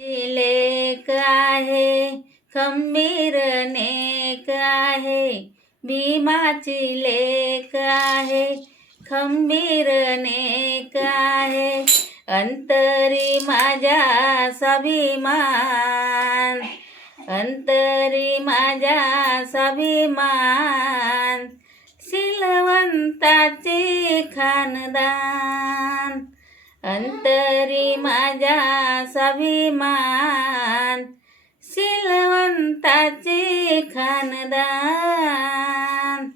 लेक आहे खंबीर नेक आहे भीमाची लेक आहे खंबीर नेक आहे. अंतरी माझ्या स्वाभिमान अंतरी माझ्या स्वाभिमान सिलवंताचे स्वाभिमान शिलवंताचे खानदान.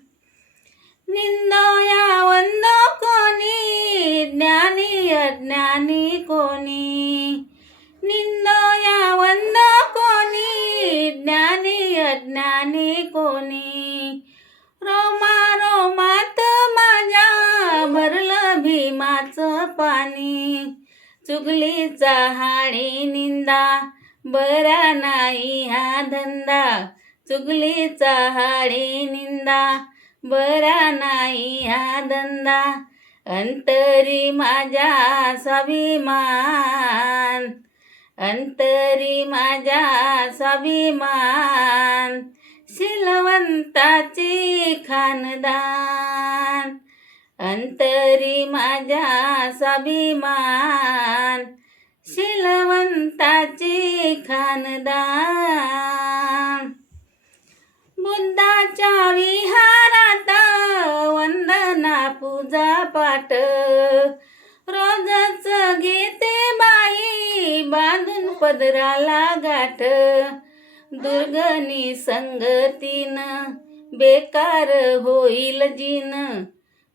निंदोया वंदो कोणी ज्ञानी अज्ञानी कोणी. निंदोया वंदो कोणी ज्ञानी अज्ञानी कोणी. रोमा रोमात माझ्या भरलं भीमाचं पाणी. चुगलीचा हाडी निंदा बरा नाही हा धंदा. चुगलीचा हाडी निंदा बरा नाही हा धंदा. अंतरी माझ्या स्वाभिमान अंतरी माझ्या स्वाभिमान शिलवंताची खानदान. अंतरी माझ्या स्वाभिमान शिलवंताची खानदान. बुद्धाच्या विहारात वंदना पूजा पाठ. रोजच घेते बाई बांधून पदराला गाठ. दुर्गनी संगतीन बेकार होईल जीन.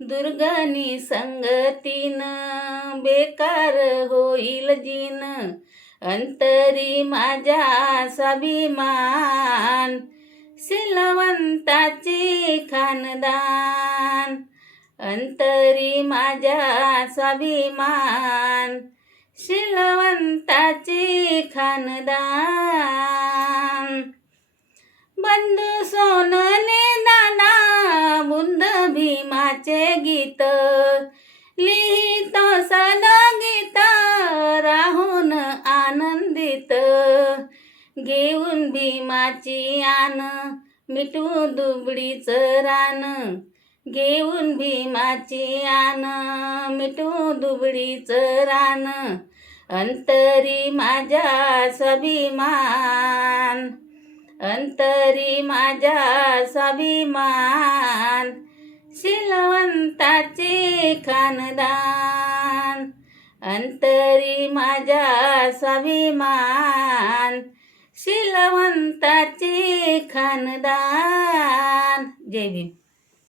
दुर्गनी संगतीन बेकार होईल जीन. अंतरी माझ्या स्वाभिमान सिलवंताची खानदान. अंतरी माझ्या स्वाभिमान शिलवंताची खानदान. बंधू घेऊन भीमाची आन मिटवू दुबडीचं रान. घेऊन भीमाची आन मिटवू दुबडीचं रान. अंतरी माझ्या स्वाभिमान अंतरी माझ्या स्वाभिमान. शिलवंताचे खानदान अंतरी माझ्या स्वाभिमान. शिलवंताचे खानदान. जय भीम.